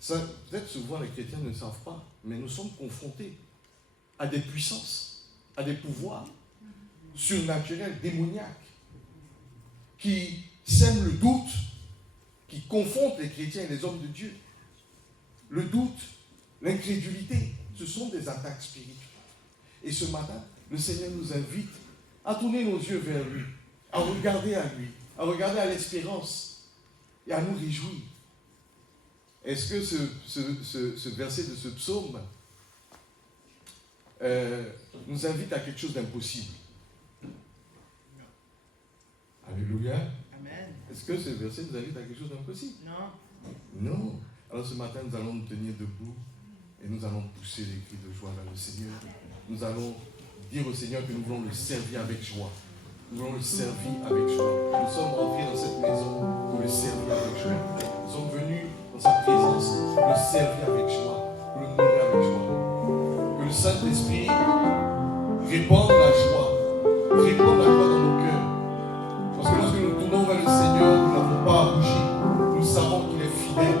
Ça, peut-être souvent les chrétiens ne savent pas, mais nous sommes confrontés à des puissances, à des pouvoirs surnaturels, démoniaques, qui sèment le doute, qui confondent les chrétiens et les hommes de Dieu. Le doute, l'incrédulité, ce sont des attaques spirituelles. Et ce matin, le Seigneur nous invite à tourner nos yeux vers lui, à regarder à lui, à regarder à l'espérance et à nous réjouir. Est-ce que ce verset de ce psaume nous invite à quelque chose d'impossible? Alléluia. Amen. Est-ce que ce verset nous invite à quelque chose d'impossible? Non. Non. Alors ce matin, nous allons nous tenir debout et nous allons pousser les cris de joie vers le Seigneur. Nous allons dire au Seigneur que nous voulons le servir avec joie. Nous voulons le servir avec joie. Nous sommes rentrés dans cette maison pour le servir avec joie. Nous sommes venus dans sa présence pour le servir avec joie, pour le nourrir avec joie. Que le Saint-Esprit répande la joie dans nos cœurs. Parce que lorsque nous tournons vers le Seigneur, nous n'avons pas à bouger. Nous savons qu'il est fidèle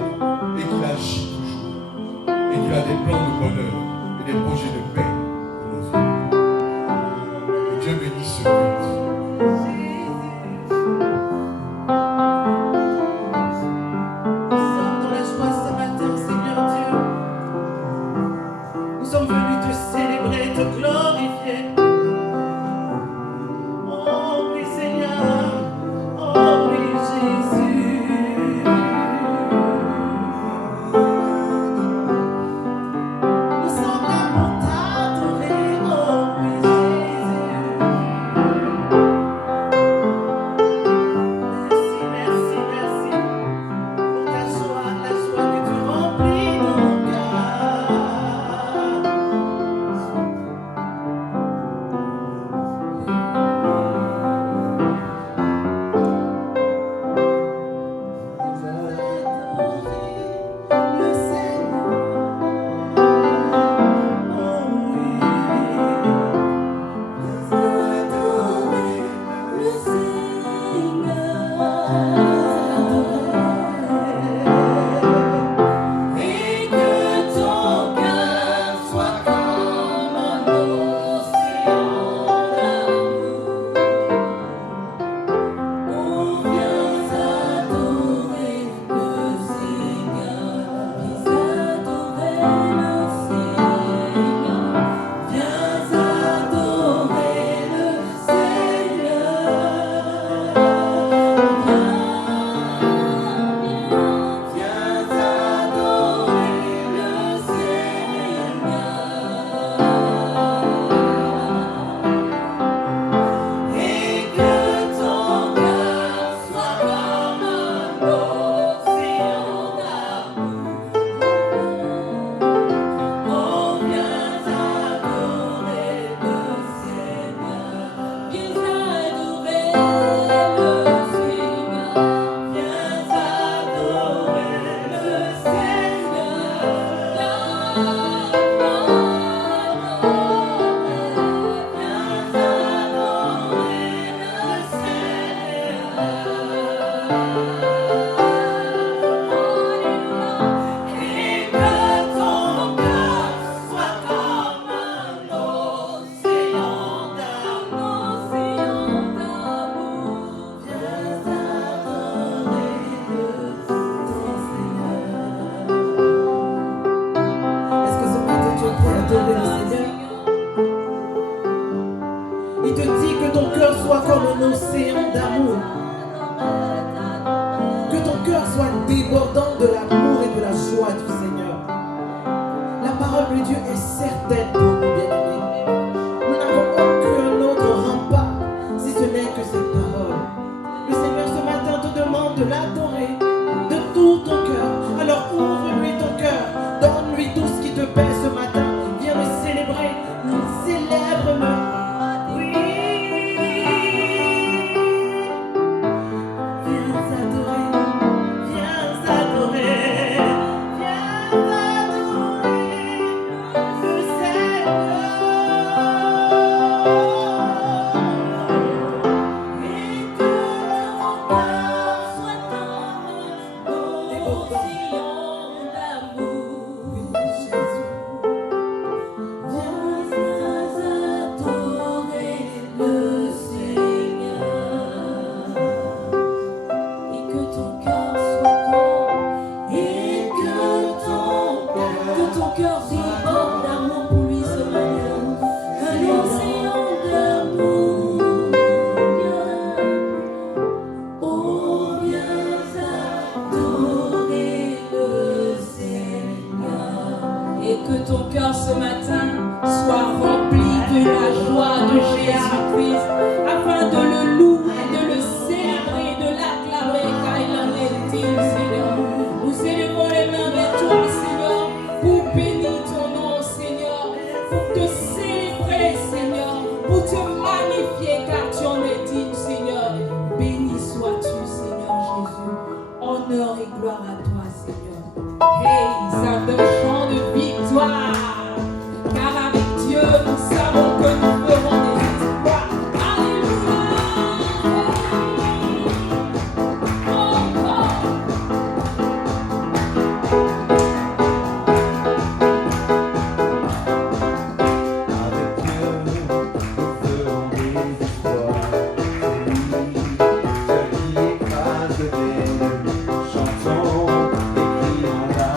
et qu'il agit toujours. Et qu'il a des plans de bonheur et des projets de paix pour nos vies. Que Dieu bénisse ce culte. Nous que ton cœur ce matin soit rempli de la joie de Jésus-Christ, afin de le louer, de le célébrer, de l'acclamer, car il en est digne, Seigneur. Nous élevons les mains vers toi, Seigneur, pour bénir ton nom, Seigneur, pour te célébrer, Seigneur, pour te magnifier, car tu en es digne, Seigneur. Béni sois-tu, Seigneur Jésus. Honneur et gloire à toi, Seigneur. Hey, c'est un chant de victoire, car avec Dieu, nous savons que nous ferons des exploits. Alléluia. Avec Dieu, nous ferons des exploits. C'est lui, seul qui écrase les lieux. Chantons et crions la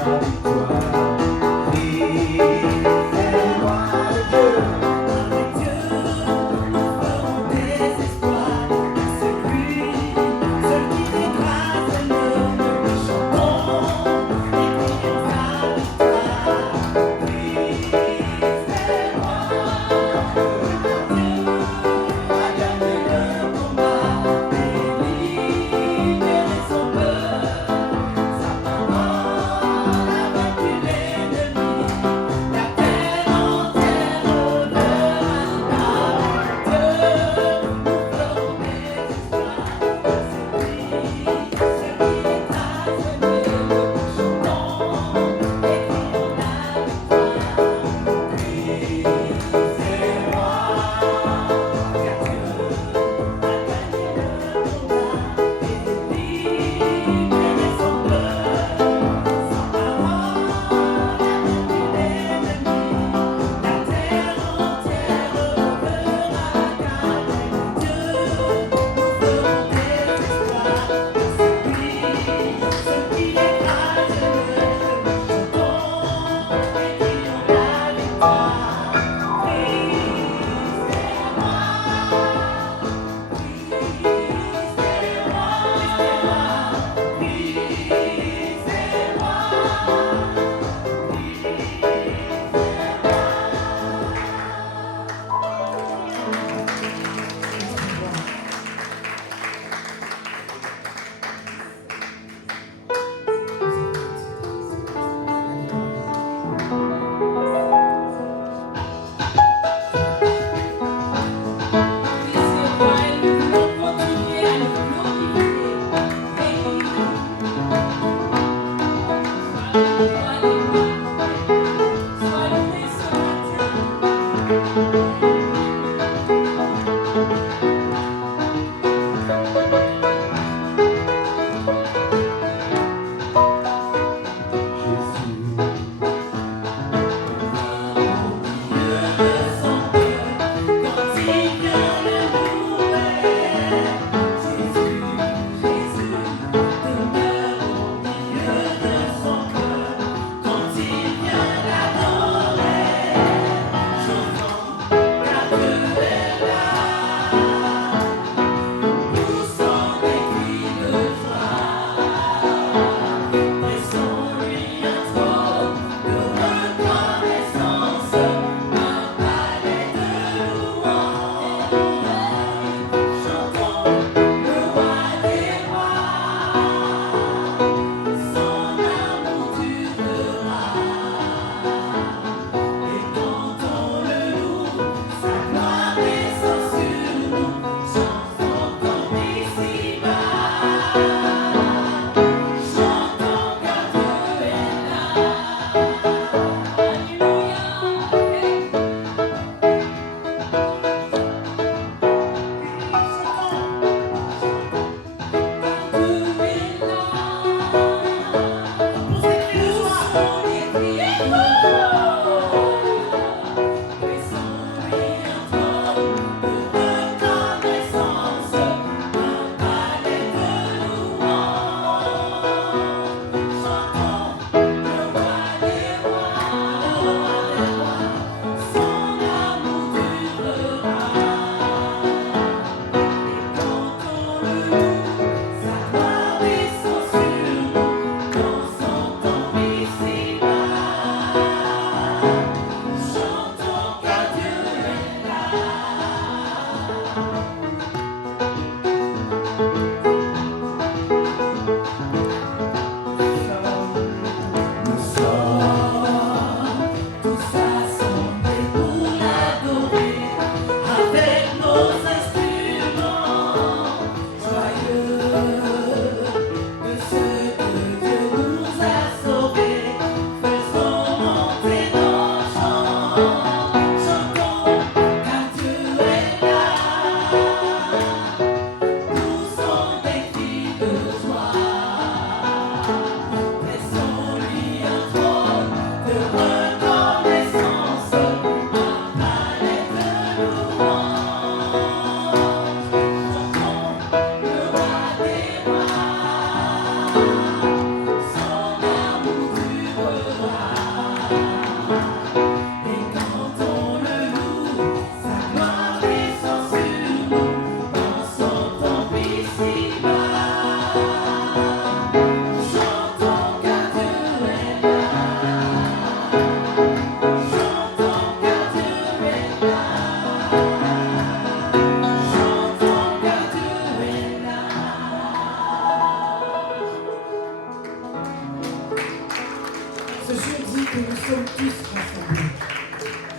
Ce jour dit que nous sommes tous rassemblés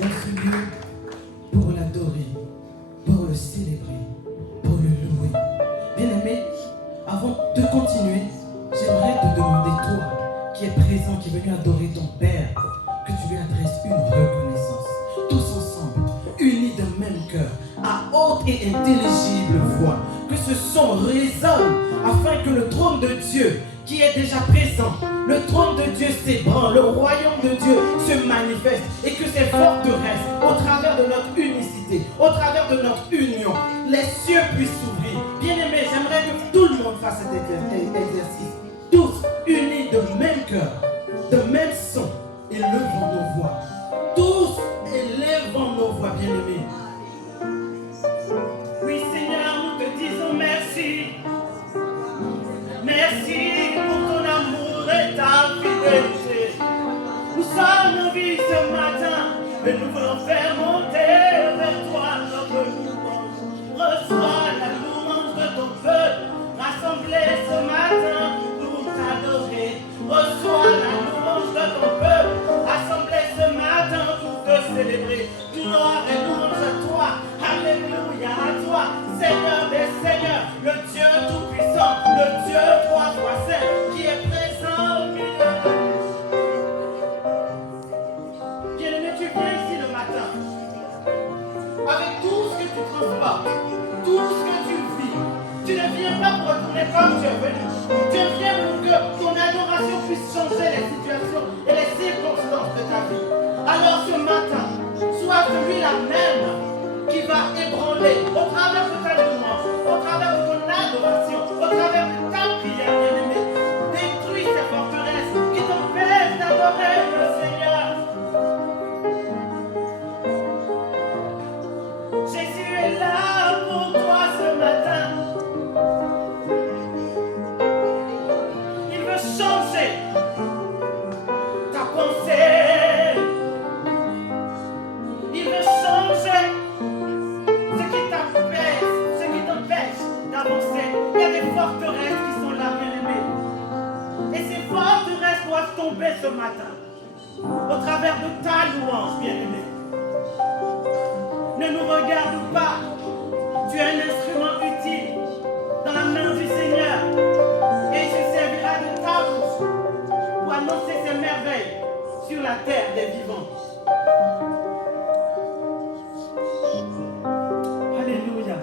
dans ce lieu pour l'adorer, pour le célébrer, pour le louer. Bien-aimé, avant de continuer, j'aimerais te demander, toi qui es présent, qui es venu adorer ton Père, que tu lui adresses une reconnaissance. Tous ensemble, unis d'un même cœur, à haute et intelligible voix, que ce son résonne afin que le trône de Dieu qui est déjà présent, le trône de Dieu s'ébranle, le royaume de Dieu se manifeste et que ces forteresses, au travers de notre unicité, au travers de notre union, les cieux puissent s'ouvrir. Bien-aimés, j'aimerais que tout le monde fasse cet exercice. Tous unis de même cœur, de même son, élevons nos voix. Tous élevons nos voix, bien-aimés. Oui, Seigneur, nous te disons merci. Merci pour ton amour et ta fidélité. Nous sommes en vie ce matin et nous voulons faire monter vers toi notre louange. Reçois la louange de ton peuple rassemblé ce matin pour t'adorer. Reçois la louange de ton peuple rassemblé ce matin pour te célébrer. Gloire et louange à toi. Alléluia à toi, Seigneur des Seigneurs, le Dieu Tout-Puissant, le Dieu trois fois saint, qui est présent au milieu de nous. Bien-aimé, tu viens ici le matin, avec tout ce que tu transportes, tout ce que tu vis. Tu ne viens pas pour retourner comme tu es venu. Tu viens pour que ton adoration puisse changer les situations et les circonstances de ta vie. Alors ce matin, sois celui-là même qui va ébranler au travers de ta louange, au travers de ton adoration, au travers de ta prière, bien-aimé. Détruis ces forteresses qui t'empêchent d'adorer le Seigneur. Jésus est là pour toi ce matin. Il veut changer ta pensée. Il veut changer ce qui t'empêche d'avancer. Il y a des forteresses qui sont là, bien-aimés. Et ces forteresses doivent tomber ce matin au travers de ta louange, bien-aimé. Ne nous regarde pas. Tu es un instrument utile dans la main du Seigneur. Et il se servira de ta bouche pour annoncer ses merveilles sur la terre des vivants. Alléluia.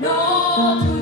Notre